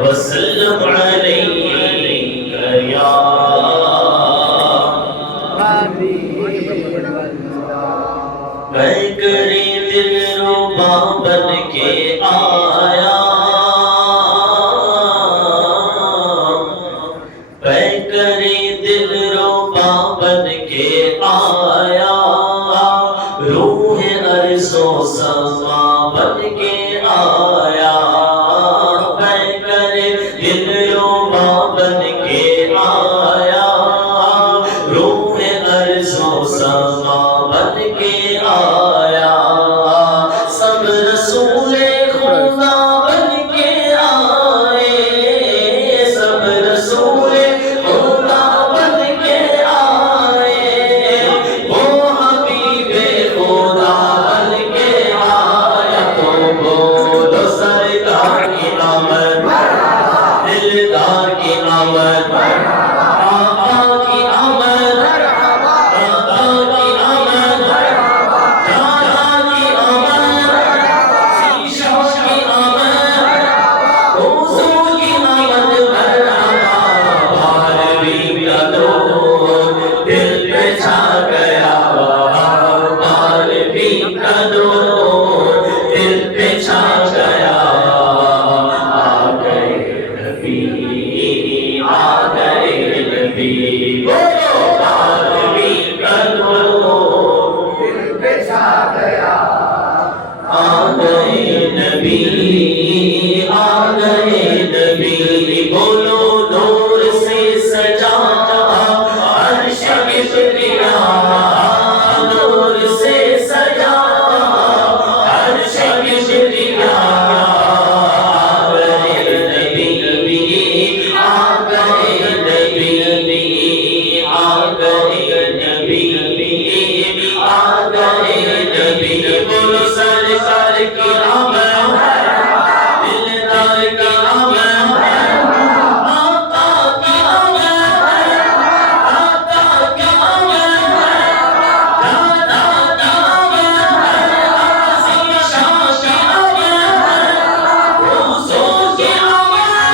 वसल्लम अलैका या मैं करे दिल रुबा बन के आया, मैं करे दिल रुबा बन के आया, रूह अर्ज़ो समा बन के आया, मैं करे दिल रुबा बन के आया, रूह अर्ज़ो समा बन के आया, सब रसूले खुदा बन के आए, सब रसूले खुदा बन के आए, वो हबीबे खुदा बन के आया, तो बोलो सरकार की आमद, दिलदार की आमद, आका की आमद, दादा की आमद, दादा की आमद, शीशा की आमद, रोज़ों की आमद, मरहबा बारहवीं का दौर दिल पे छा गया, बारहवीं का दौर दिल पे छा गया, आ गए नबी, आ गए नबी, बोलो बारहवीं का दौर दिल पे छा गया, आ गए नबी, आ गए नबी, बोलो नूर से सजा अर्श किबरिया, नूर से सजा अर्श किबरिया, आ गए नबी, आ गए नबी, आ गए नबी, आ गए नबी, बोलो सरकार की आमद है, दिलदार की आमद है, आका की आमद है, आका की आमद है, दादा की आमद है, शीशा की आमद है, रोज़ों की आमद है,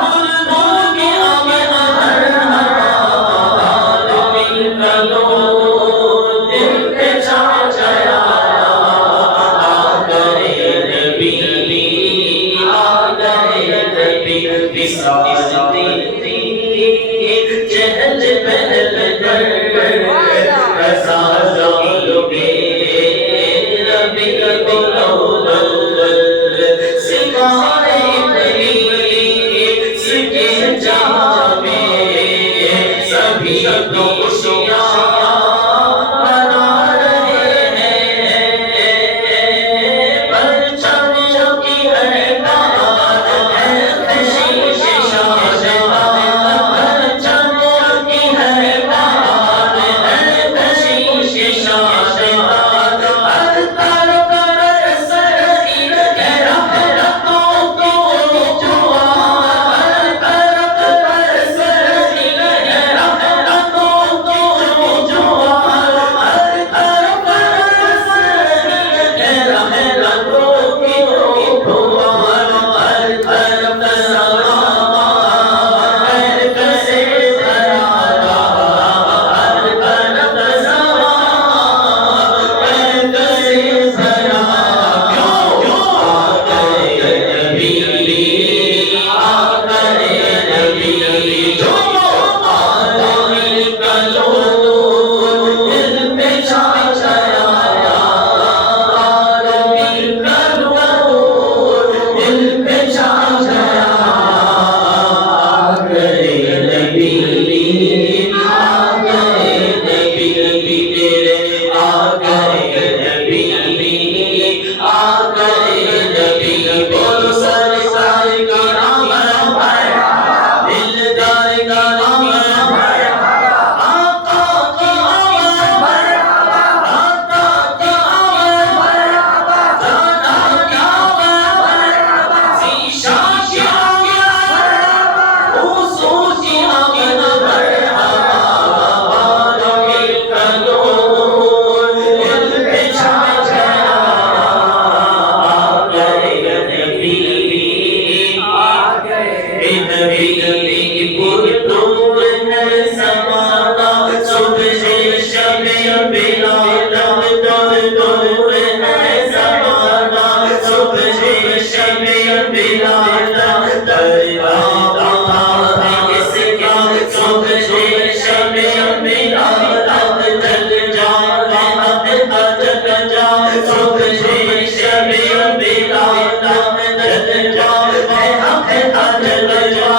बुलबुल की आमद, मरहबा बारहवीं का दौर दिल पे छा गया, आ गए नबी, आ गए नबी, बिसारती चहल पहल कर रज़ा जाओगे रबी बिलौल, सिवाए इब्लीस के जहां में सभी खुशियां मना रहे हैं, परचमों की हर बात है खुशी के शानदार, परचमों की हर बात है खुशी के नबी पुरनूर है ज़माना, सुबह शब बिलाल नूर है ज़माना, सुबह शब बिलाल दरबार है किसका, सुबह शब बिलाल जल जाए जल जा, सुबह शब बिलाल जल जाए जल जा,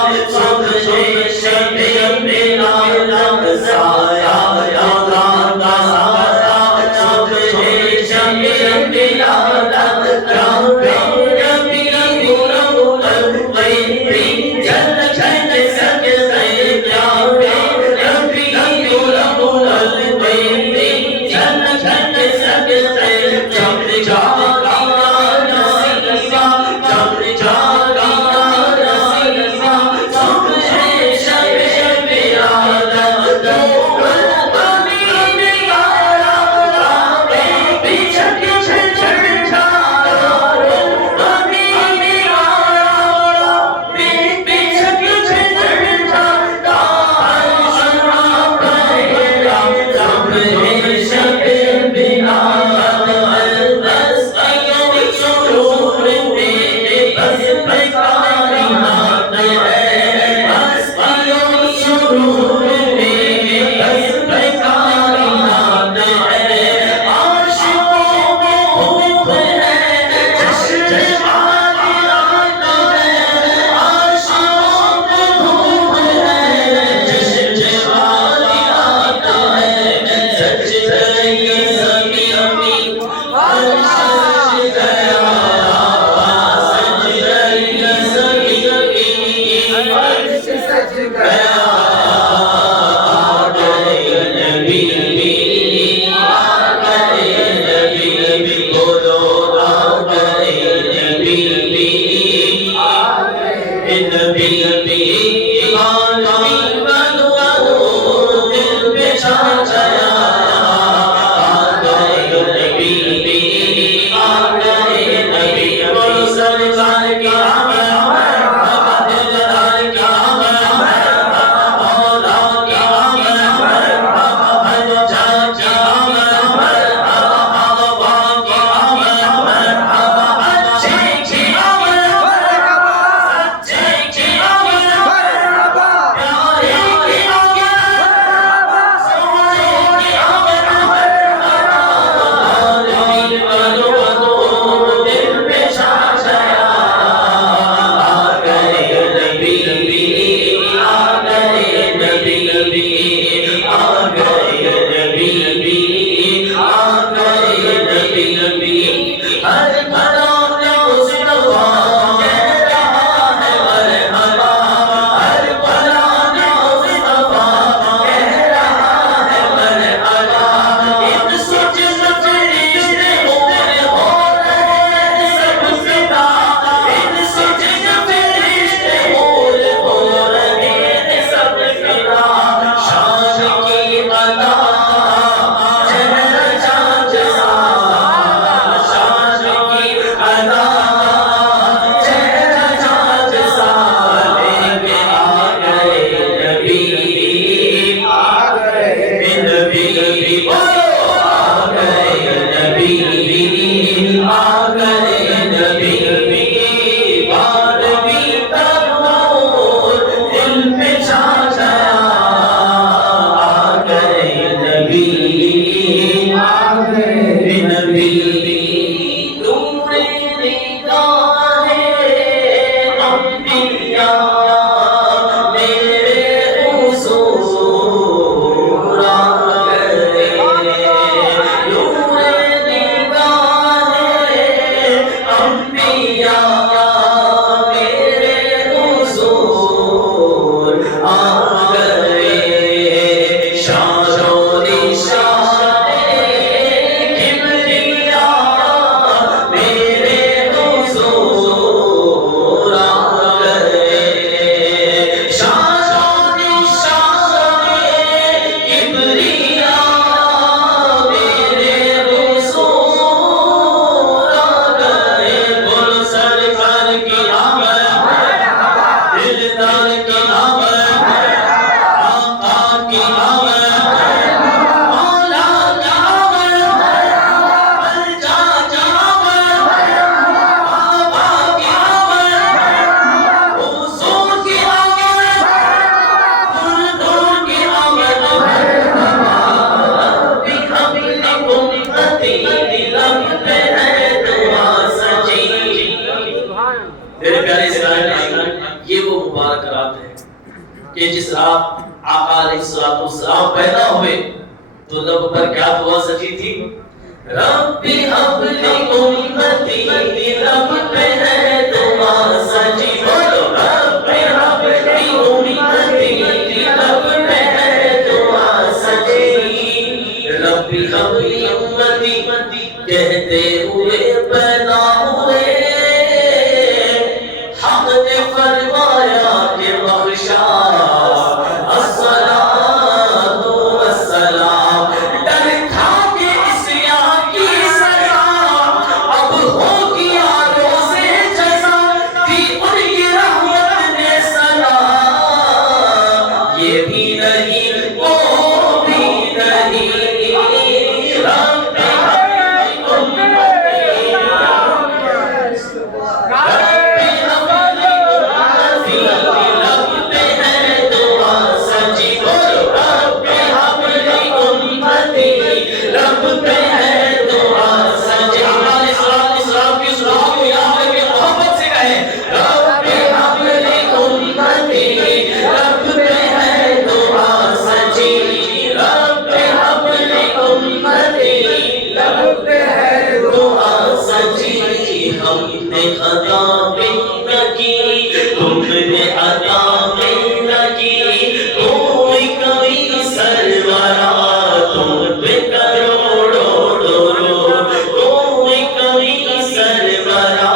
मेरे प्यारे इस्लामी भाई, ये वो मुबारक रात है कि जिस रात आका अलैहिस्सलाम पैदा हुए तो लब पर क्या दुआ सजी थी? रब्बी हबली उम्मती, लब पे है दुआ सजी। बोलो रब्बी हबली उम्मती, लब पे है दुआ सजी। रब्बी हबली उम्मती कहते हुए पैदा हुए, हक ने फरमाया कि बख्शा अस्सलातु वस्सलाम। डर था कि इस्या की सजा अब होगी रोज़े जज़ा, दी उनकी रहमत ने सलाम। ये भी नहीं वो भी नहीं, हमने अदा न की, तुमने अदा न की, कोई कभी सरवरा तुम पे करोड़ों दरूद, कोई कभी सरवरा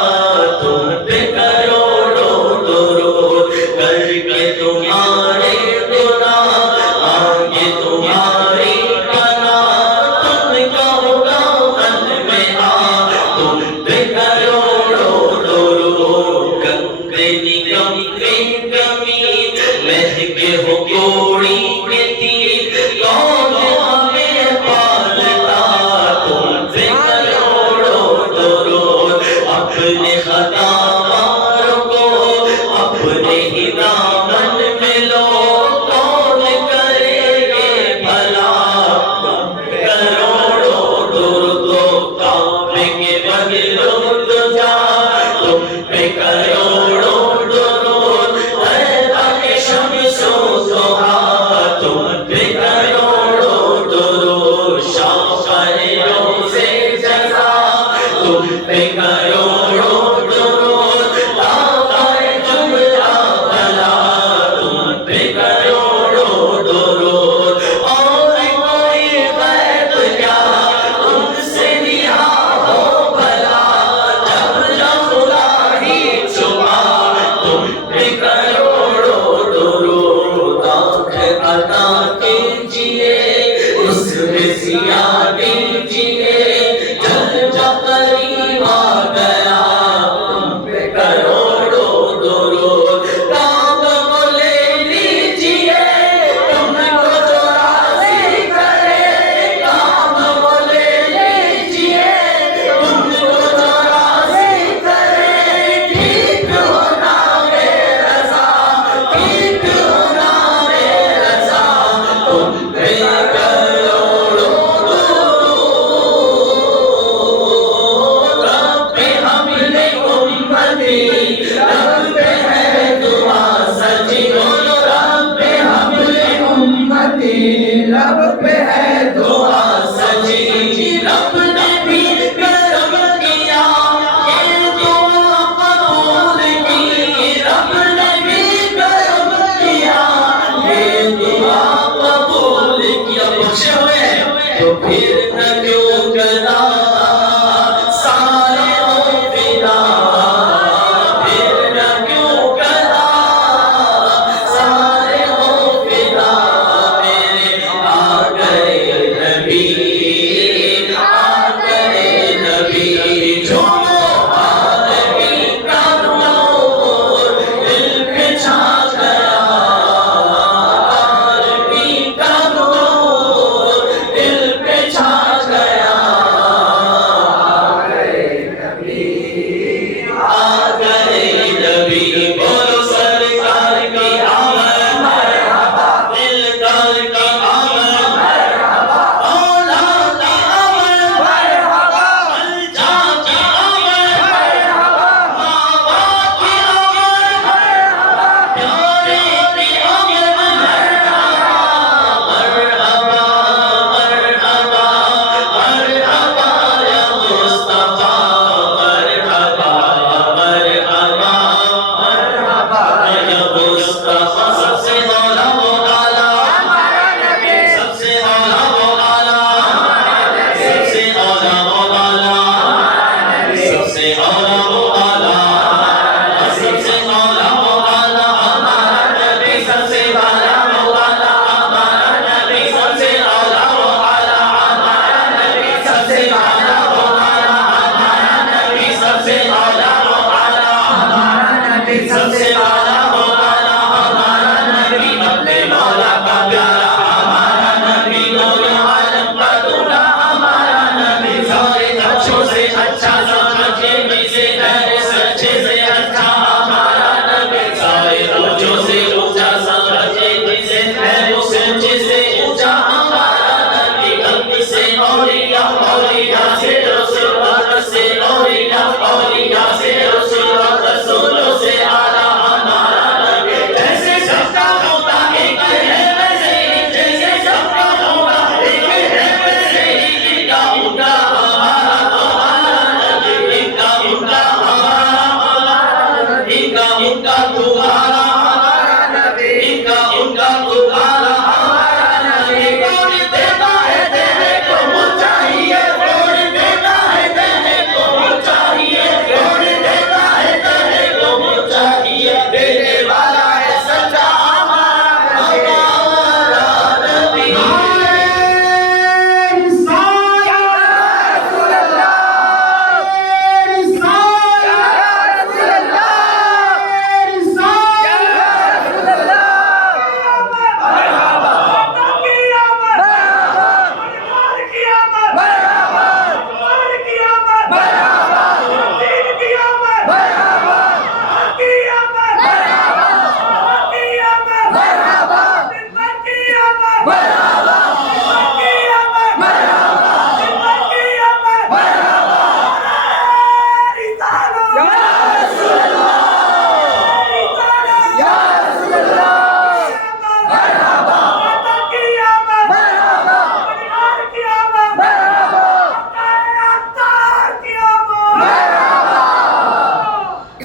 तुम पे करोड़ों दरूद। करके तुम्हारे गुनाह आगे तुम्हारी पना, तुम कहोगा मन में आ तुम पे महके हो कोड़ी के तीर, कौन हमें पालता तुम पे करोड़ों दरूद। अपने खतावारों को अपने ही दामन में लो, कौन करेंगे भला करोड़ों दरूद। काबे के बदलो तो जा तुम पे करोड़ों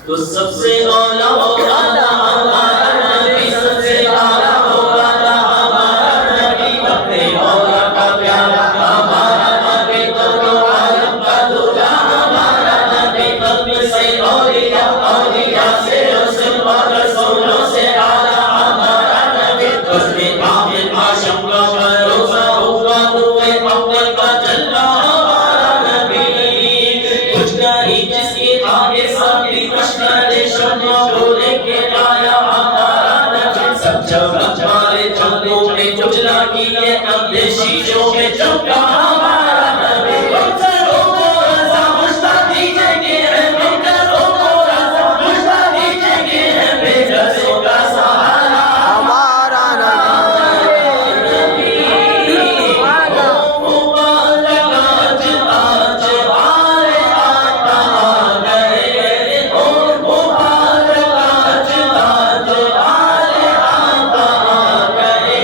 तो सबसे औला औला हमारा नबी, सबसे औला औला हमारा नबी, अपने औला का प्यारा हमारा नबी, तो आलम का दूल्हा हमारा नबी, कब्र से औलिया औलिया से रसूल और रसूलों से आला हमारा नबी, उसने आमिर आशम का भरोसा हुआ दुए अव्वल का जलवा हमारा नबी, कुछ नहीं जिसके आगे साथी बोले के आया हमारा नबी, सब जगत मारे जंगलों में जुटला किए अपने शीशों में चमका हमारा नबी, करो को रज़ा मुश्ताकी जगे है, करो को रज़ा मुश्ताकी जगे है, बेकसों का सहारा हमारा नबी, मुबारक आज आज आए आता गए, मुबारक आज आज आए आता गए,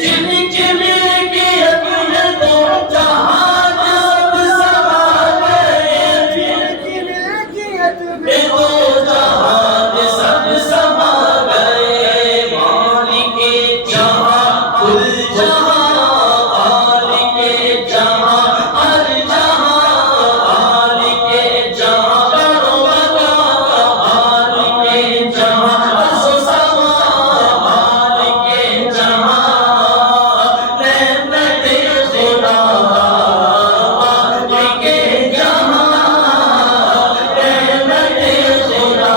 जिनके मिलके अपने तो जहान सब समा गए, जिनके मिलके वो जहान सब समा गए, मालिके जहां कुल जहां, मालिके जहां हर जहां, मालिके जहां करो बका, मालिके जहां हर्षो समा, मालिके जहां रहमते खुदा, मालिके जहां रहमते खुदा,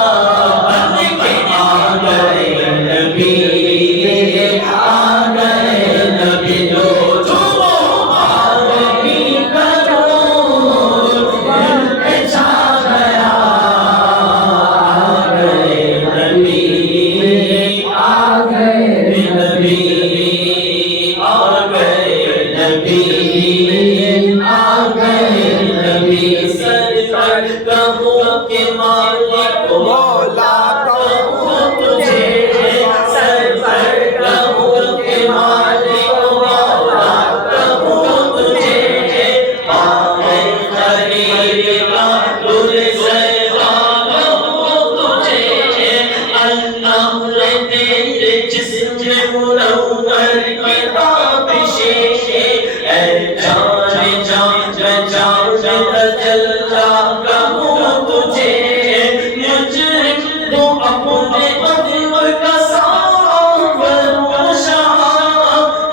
बन के आ गए नबी, आ गए नबी, जो जो आलमी करो दिल पे छा गया, आ गए नबी, आ गए नबी, आ गए नबी, आ गए नबी, सरकार कहूँ के मालिक मौला कहूँ तुझे, सरकार कहूँ के मालिक मौला कहूँ तुझे, आए खलीला गुलज़ैबा कहूँ तुझे, अल्लाह ने तेरे जिस्म मुनव्वर की ताबिशें, ऐ जान जान जान तजल्ला कहूँ तुझे, मुझको अपने अदब का सावर शाह,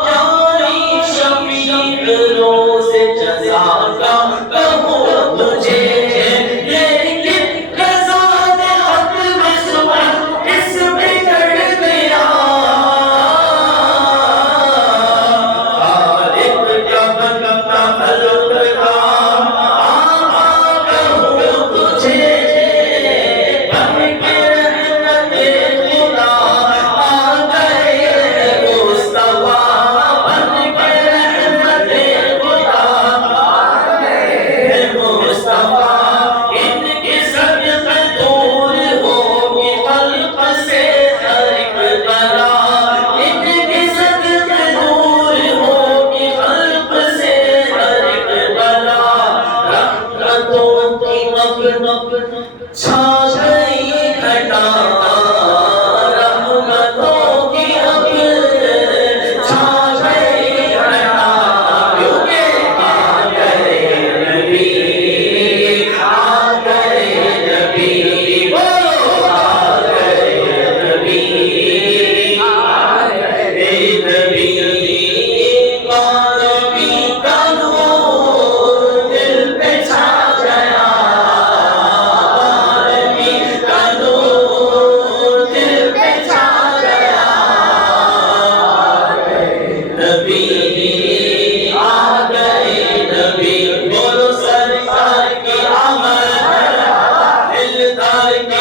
यारी शफीक रोज़े जज़ा का कहूँ तुझे, लेकिन रज़ा ने हक में सुबह इसमें कर दिया, खालिक का बनता खल्क़ का कहूँ तुझे, बन के रहमते खुदा आ गए मुस्तफ़ा, बन के रहमते खुदा आ गए मुस्तफ़ा, इनकी सदक़त दूर होगी खल्क़ से हर एक बला, इनकी सदक़त दूर होगी खल्क़ से हर एक बला, रहमतों की मग़फ़िरत छा गई घटा, रहमतों की अब छा गई घटा, क्योंकि आ गए नबी, आ गए नबी, बोलो आ गए नबी, आ गए नबी, नबी का नूर दिल पे छा गया, नबी का नूर दिल पे छा गया, नबी आ गए नबी, बोलो सरकार की आमद, दिलदार की